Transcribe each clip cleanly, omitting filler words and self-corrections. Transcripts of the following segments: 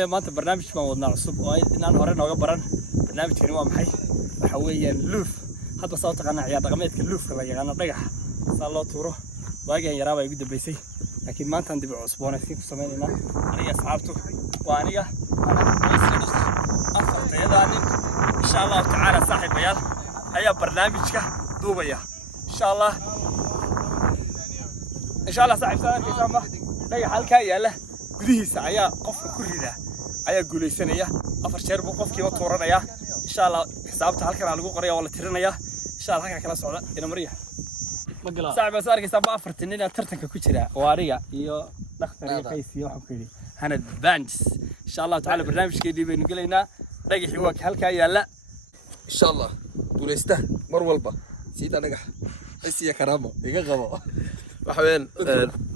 يا ما أنت برنامج ما وضنا عصب وإن أنا هرنا وجبران برنامج كريم محي وحويا لوف هذا صوت قناع يا رقمية اللوف كلا أنا ضيع صار الله توره واجي يا رابع يقدر بيسي لكن ما أنت عندي بعصبونة فيك سمينا أنا أصحابته وأنا أفضل يداني إن شاء الله تعالى صاحب بيال هيا برنامجك دوبيا إن شاء الله صاحب سنة كيسامة لا حالك يا له قديه سعيا قف كريدا أيا قولي سنة أفر شرب قف كي وطورنا يا إن شاء الله حسابته هالكنا على قرية ولا ترنا يا إن شاء الله هكذا كلا سعودة إلى مريح صاحب سنة كيسامة أفر تنين ترتك كتيرة واريا يو دكتور قيس يو حكيري هنا بانس إن شاء الله تعالى برنامج كذي بنقول لنا رجع حواك هالك يا لا إن شاء الله ولسته مر والبا سيدا نجح حسي كرامة يجغبوا waxaan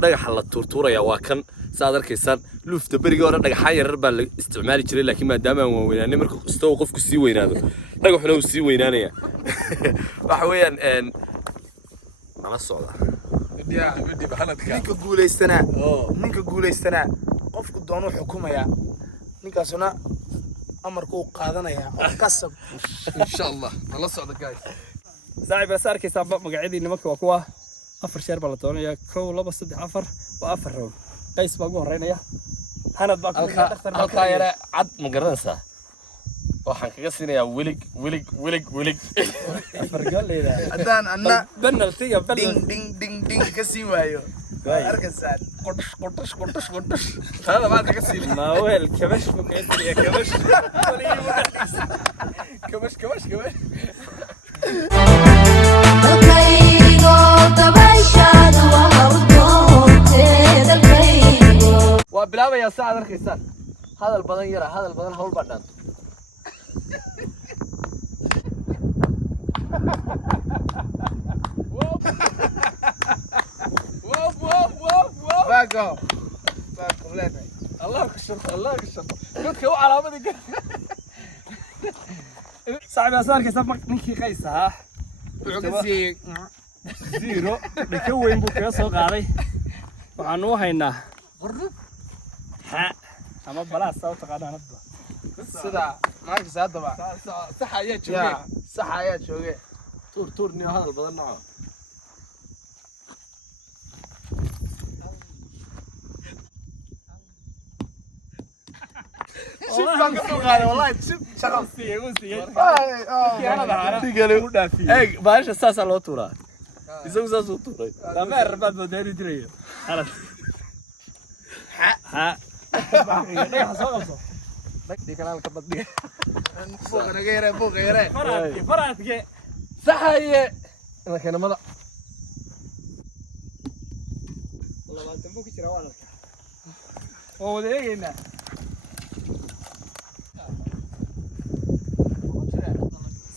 dhagaxa la tuurtuuraya waa kan saad arkaysan luufta bariga hore dhagaxaan yar baa la isticmaali jiray laakiin maadaama aan weynaanay marka kastoo qofku sii weynaado dhagaxuna uu sii weynaanaya waxa weeyaan nala socda midii bahaladka ninka guuleystana qofku doonu xukumaya ninkaasuna amarku qaadanaya qasab insha Allah nala socda guys saaxiib asaarkiisa magacyadii nimanka waa kuwa أفر شهر بلطون يا كو لبا صدق أفر وأفر رو قيس بقول رينا هنا بقول الخير عد مقرنسة waxaan kaga siinayaa wilig أفر قال لي ذا hadaan anna بنا الثية بنا ding ka siin waayo arkaysan qotash هذا ما kaga siin ما هو الكبش مكيسر يا كبش كبش وبلاوي يا سعد الخيسان هذا البدن يرى هذا البدن هو البدن باقو لنا الله كشر قلت هو علامة دي صعب أصار كسب نيكي قيس ها وعقسي زيرو بكوين بوكيا سوق علي وعنوها هنا ها أما بلا صوت قاعد نبض sida maagis hadaba صح يا جوجي sax ayaa joogay تور نيو هذا البدن نوعه والله شوف شغل اي باش اساس لو تورا يسوي اساس تورا لا ما ربط بداري دري خلاص ها دي كلام كبد فوق غيره فراتك صح هي انا كان مضى والله ما تنبوك ترى ولا هو ده هنا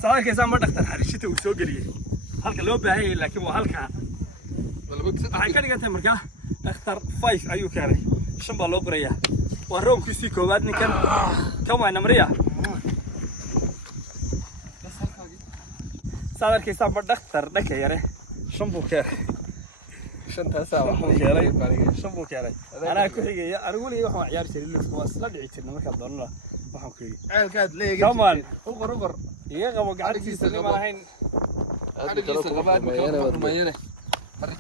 صار كذا ما دكتور حرشته وسوق لي هلك لو باهي لكن هو هلك waxaan ka dhigantay markaa dhakhtar 5 ayuu keenay 5 baa loo qoraya waa roomkiisii koowaad ninkan kan waa namriya sadarkiisa ma dhakhtar dhaka yare 5 buu keenay 5 saawa shan buu keenay anaa ku xigaya anigu waliga waxaan ciyaar jiray lufka waa isla dhici jirnay markaa doonana waxaan ku yiri ceelkaad leeyahay kamaan uqor iga qabo gacantiisa nima lahayn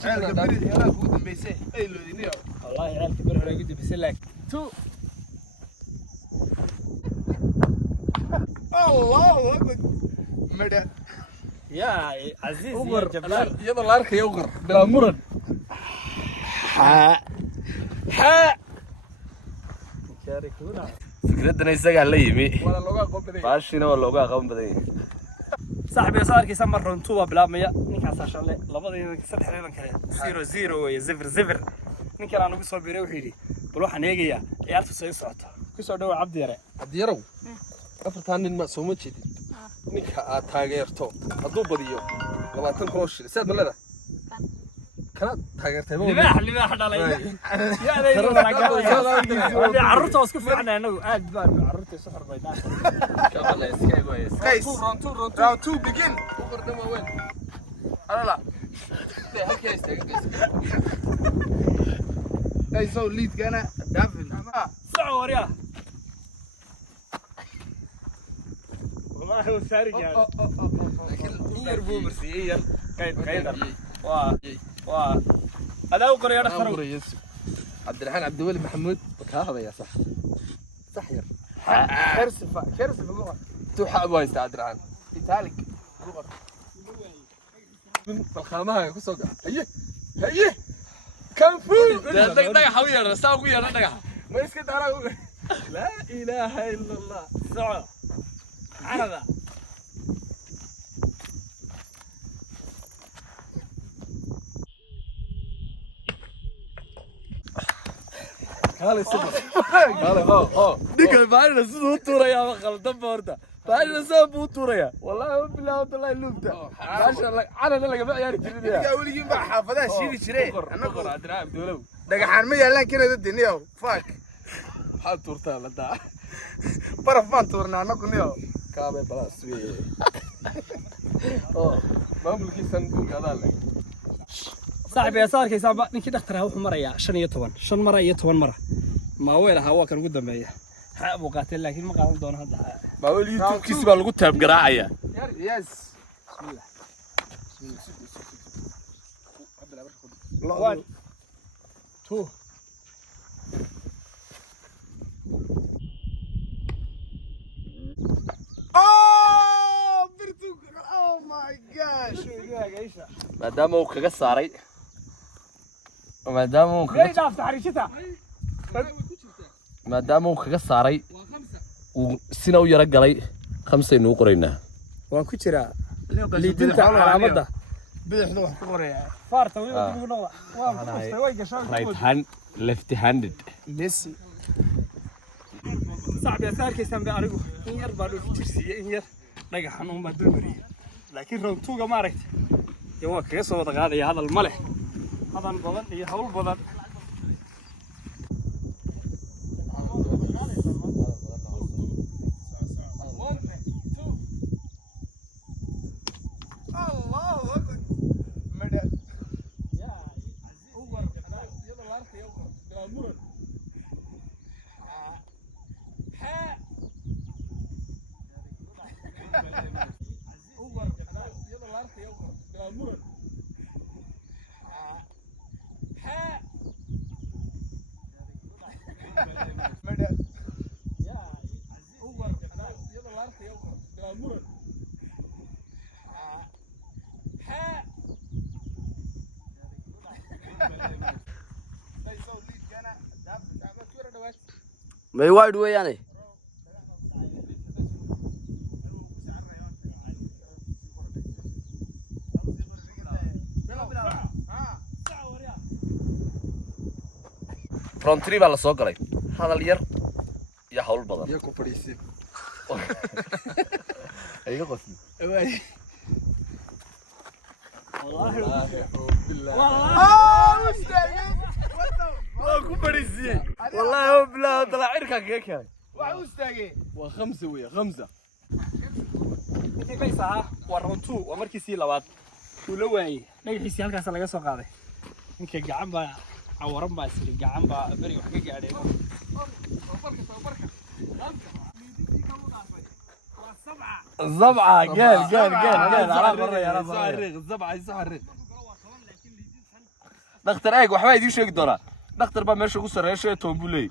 ceelka bari yara ugu dambeysay ay loodiniyo wallahi ceelka bari hore ugu dambeysay laakiin الله اكبر مدى يا عزيز يا جبلان يلا الله يرخي يوغر بلا مرن شاركونا فكرتنا يسقى على يمي ولا لوغا قوم بدي فاشينا ولا لوغا قوم بدي صاحبي صاركيسا مر runtuba bilaabmaya ninkaas shaqale labadii saddexdeedan kale 0 way zifr ninkan aan ugu soo biiray wuxuu yiri bal waxaan eegayaa ciyaartu soo socoto ku soo dhaw Cabdi Yare yarow afartan nin ma soo ma jeedin ninka aad taageerto hadduu badiyo 20 koosh saad malada kana taageertay libaax dhalay ya adeeyo wanaagsan carruurta isku fiicnaa anagu aad baan carruurta isku xirbaynaa كمل اسكاي كويس guys round 2 begin وقدم وين انا لا هكا يستاهل guys so lead kana دافن soo wariya والله هو سارق يعني لكن يربو مرسي كايدر وا هذا وقر يا دكتور عبد الرحمن عبد الولي محمود هذا يا صح صحير كرسف اللغه توحى ابو عبد الرحمن يتالك من الخامه كسوق هيه كان فول دقيقة حوية رساو ويا دقيقة ما يسكت على لا اله الا الله سعود عرضه قال يسبح قال هو دقيقة بعدين نسوي طورة يا مخل دم ورده بعدين نسوي طورة يا والله بالله والله اللوبته ما شاء الله على نلقى بقى يعني جريدة يا ولي ينبع حافظها شيلي شري أنا قرأ عبد دولو دقحان ما يلان كنا الدنيا فاك حال تورتا لدا برف ما تورنا انا كنيو كابي بلاس وي ما ملكي صندوق هذا لك صاحبي يسارك يسابق نكي دكتور هو مريا 15 مرة iyo 10 مرة ما ويلها waa kan ugu dambeeya ha buu qaatay laakiin ma qaadan doono hadda ما هو اليوتيوب كيس بقى لقوا تاب قراعية يس بسم الله 1 2 اوه ماي جاد ما دام هو كجا صاري ما دام هو ليه دافت حريشتها ما دام هو كجا صاري وسنا ويا رجالي 5 إنه قرينا waan ku jiraa liidinta calaamada bidixdu wax ku qoraya faarta way ugu noqda waan ku qostay way gashaan right hand left handed messi صاحبي يساركيسان بي anigu in yar baa dhulka jirsiiyay in yar dhagaxan uun baa dul mariyay laakiin roogtuuga ma aragti iyo waa kaga soo wada qaadaya hadal ma leh hadal badan iyo hawl badan ما يوايد وياني فرونتري بقى لسه قري هذا الير يا حول بدن يا كوبريسي ايوه قسم والله كوبريسي والله بلا طلع عركك هيك وعوستاغي وخمسة ويا خمسة intii baysaa waa runtu waa markiisii labaad uu la waayay dhagaxiisii halkaas laga soo qaaday ninka gacan baa cawaran baa isri gacan baa bari wax ka gaadhay الزبعة قال على برا يا رب الزبعة يسحر دكتور ايق waxba idin sheegi doona دكتور ba meesha ugu sareeyay toon buu leey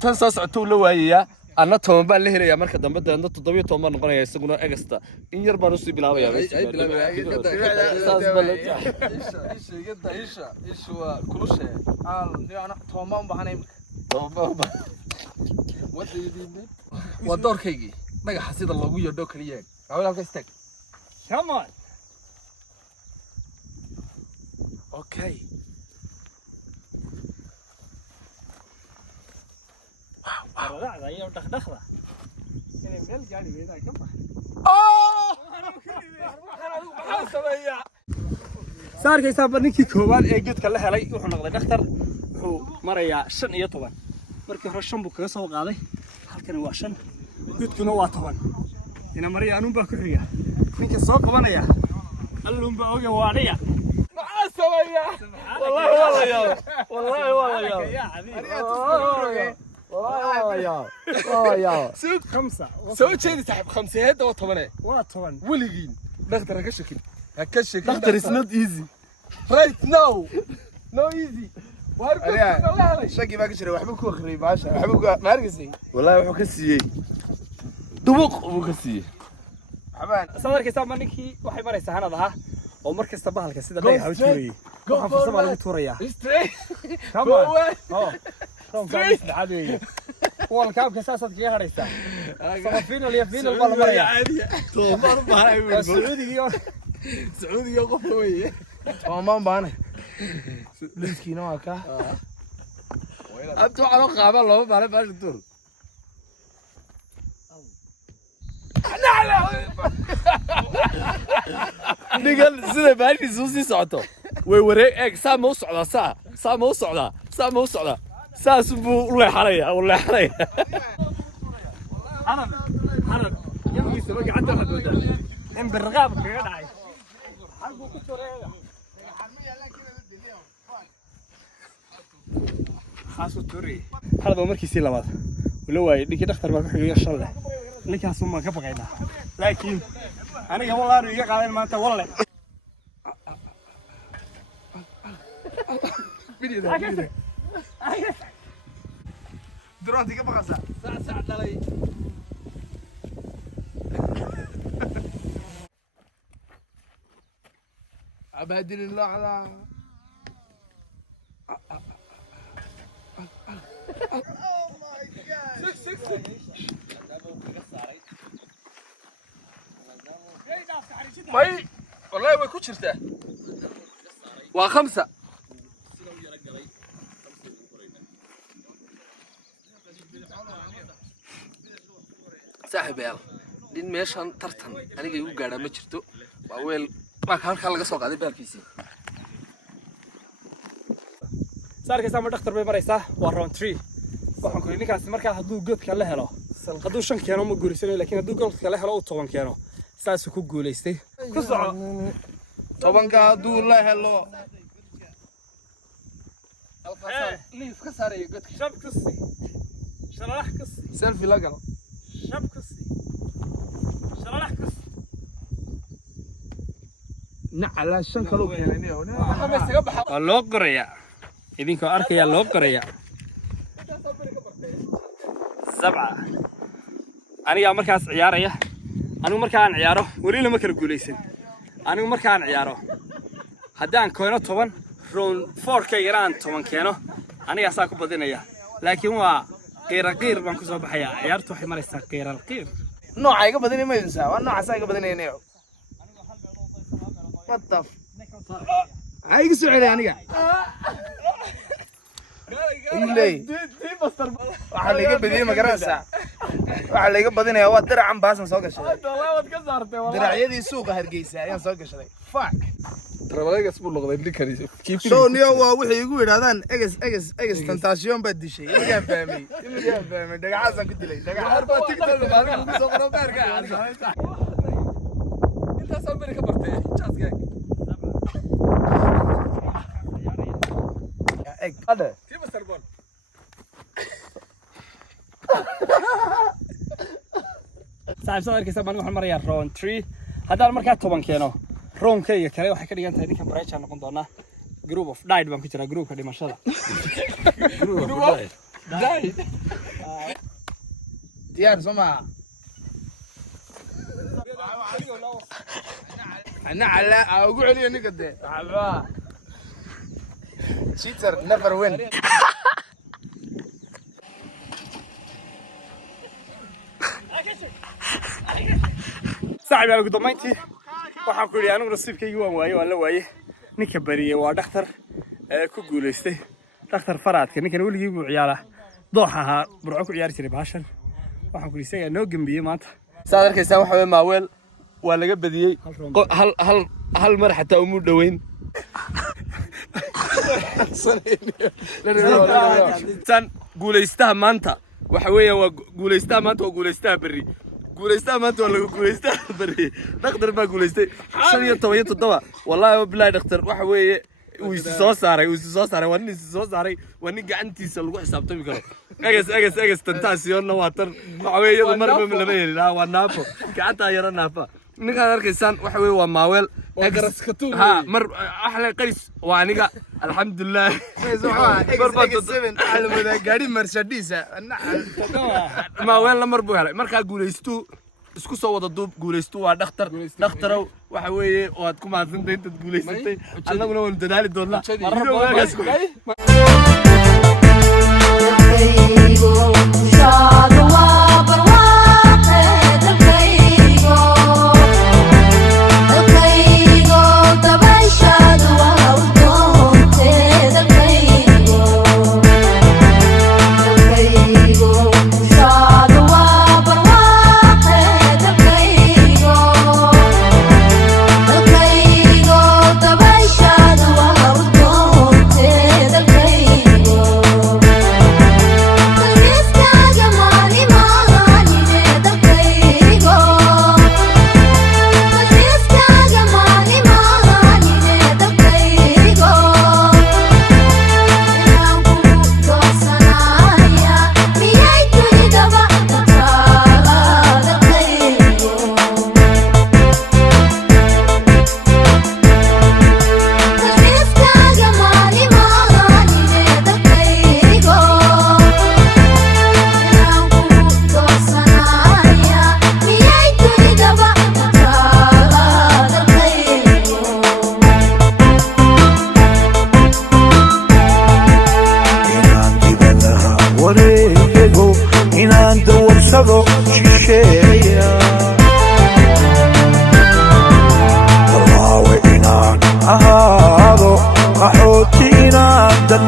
tan soo socoto la waayaya ana toon baa la helaya marka dambe deedna 17 baan noqonaya isaguna egasta in yar baan u sii bilaabaya ايش هو كل شيء انا تومان بحناي what do you mean ودوركيغي dhagaxa sida loogu yeedho kaliya awal halka istaag come on okay wow rada ayo dhaqdhaqda inay meel gaari weeyaan ka bax saarkaysa badninkii koowaad ee geedka la helay wuxuu noqday dhakhtar wuxuu marayaa 15 markii hore 5 buu kaga soo qaaday halkan waa 5 geedkuna waa 10 ina mariya anun baa ku xiga ninka soo qabanaya allun baa oga waaniya والله والله يا سوق خمسة سوي شيء صاحب 5 هدا و8 وطبعا ولقين دكتور هكشكل هكشكل دكتور is not easy right now no easy shaki baa ka jiray waxba ku akhriyay baasha waxba ma arkaysay والله wuxuu ka siiyay dubuq uu ka siiyay xabaan sadarkiisa ma ninkii waxay maraysaa hanad aha oo mar kasta bahalka sida dhagaxa u tuurayay waxaan farsamo lagu tuurayaa straight come on straight saddexaad weeye wal kaabka saasaad kaga hadhaysaa sama final iyo final baa la marayaa toban baa sacuudiga qof weeye toomaan baana liiskiina waa ka abtu waxa qaaba loo baaray baasha tuur nigan sida baashi soo sii socoto way wareeg eeg saa ma u socdaa saa ma u socdaa saas buu u leexanaya حرب يمكن سبق عدل حد ودا إن بالرغاب كذا داعي حربوا كتير خاصو توري هذا مركي سيلا بعض ولو وايد ديك دكتور ما بحكي إن شاء الله لك هسمع ما كبقينا لكن أنا قبل لا نيجي قاعدين ما أنت والله درون تيجي بقصة ساعة علي عبادين الله على ماي والله way ku jirtaa waa 5 saaxiib yaal din meeshan tartan aniga igu gaadha ma jirto waa weel waa halka laga soo qaaday baalkiisa saarkaysa ma dhakhtar bay maraysaa waa round 3 waxaan ku ninkaas markaa hadduu godka la helo hadduu 5 keeno ma guuleysanayo laakiin hadduu godka la helo uu 10 keeno saas ku guuleystay ku soco tobanka hadduu la helo liif ka saaray godka shab kasi sharax kasi selfie la gal shab kasi sharax kasi nacala shan kalo keenay waxa isaga baxa waa loo qorayaa idinkoo arkaya loo qorayaa 7 aniga markaas ciyaaraya anigu markaan ciyaaro wali lama kala guuleysan anigu markaan ciyaaro haddaan keeno 10 round 4 ka yaraan 10 keeno aniga saa ku badinaya laakiin waa qiir baan ku soo baxayaa ciyaartu waxay maraysaa qiir nooca iga badinay ma insa waa nooca iga badinaynayo what the ay iga soo celay aniga ilay waxa laga badiyay ma garanaysaa waxa laga badinaya waa diracan baasan soo gashay waad ka saartay diracyadii suuqa Hargeysa ayaan soo gashay fuck trabalhegas buu noqday likari so niyo waa wixii igu yiraahdaan egas tentation baa dishay imagaan fahmay dhagaxaasan ku dilay dhagaxaar baa tigtay baa ku soo qoro beerka inta soo bari ka bartay chaaska egg ada tiba sarbon saaxiib sadarkiisa baan waxaan marayaa round 3 haddaan markaa 10 keeno roundkayga kale waxay ka dhigan tahay ninkan bareeja noqon doona group of died baan ku jiraa groupka dhimashada died diyaar soma ana ala ugu celiyo ninka de cheater never win saaxiib yaa ugu dambeyntii waxaan ku yidhi anigu nasiibkaygi waan la waayey ninka bariyey waa dhakhtar ku guuleystay dhakhtar faraadka ninkan weligii buu ciyaaraa doox ahaa burco ku ciyaari jiray baashan waxaan ku yidhi isagaa noo gembiyey maanta saad arkaysaa waxa weeye maaweel waa laga badiyey hal mar xataa umu dhoweyn tan guulaystaha maanta waxa weeyaan waa guulaystaha maanta waa guulaystaha berri guulaystaha maanta waa laga guulaystaha berri dhakhtar baa guulaystay 5 iyo 7 والله بالله دكتور waxa weeye ويسوس ساري واني سوس ساري واني قعنتي سلقوا حساب تبي كلام اجس تنتاسيون نواتر معويه مرمى من لبيل لا ونافو قعنتها يرى نافا نيجا اركيسان waxa weey waa maaweel ها مر احلى قيس وانيغا الحمد لله على gaari Mercedes maaweel la mar buu helay marka guuleysto isku soo wada duub guuleysto waa dhakhtarow waxa weeye waad ku maadsantahay inta guuleysatay annaguna waan dadaali doonaa Ahaado qaxootina dad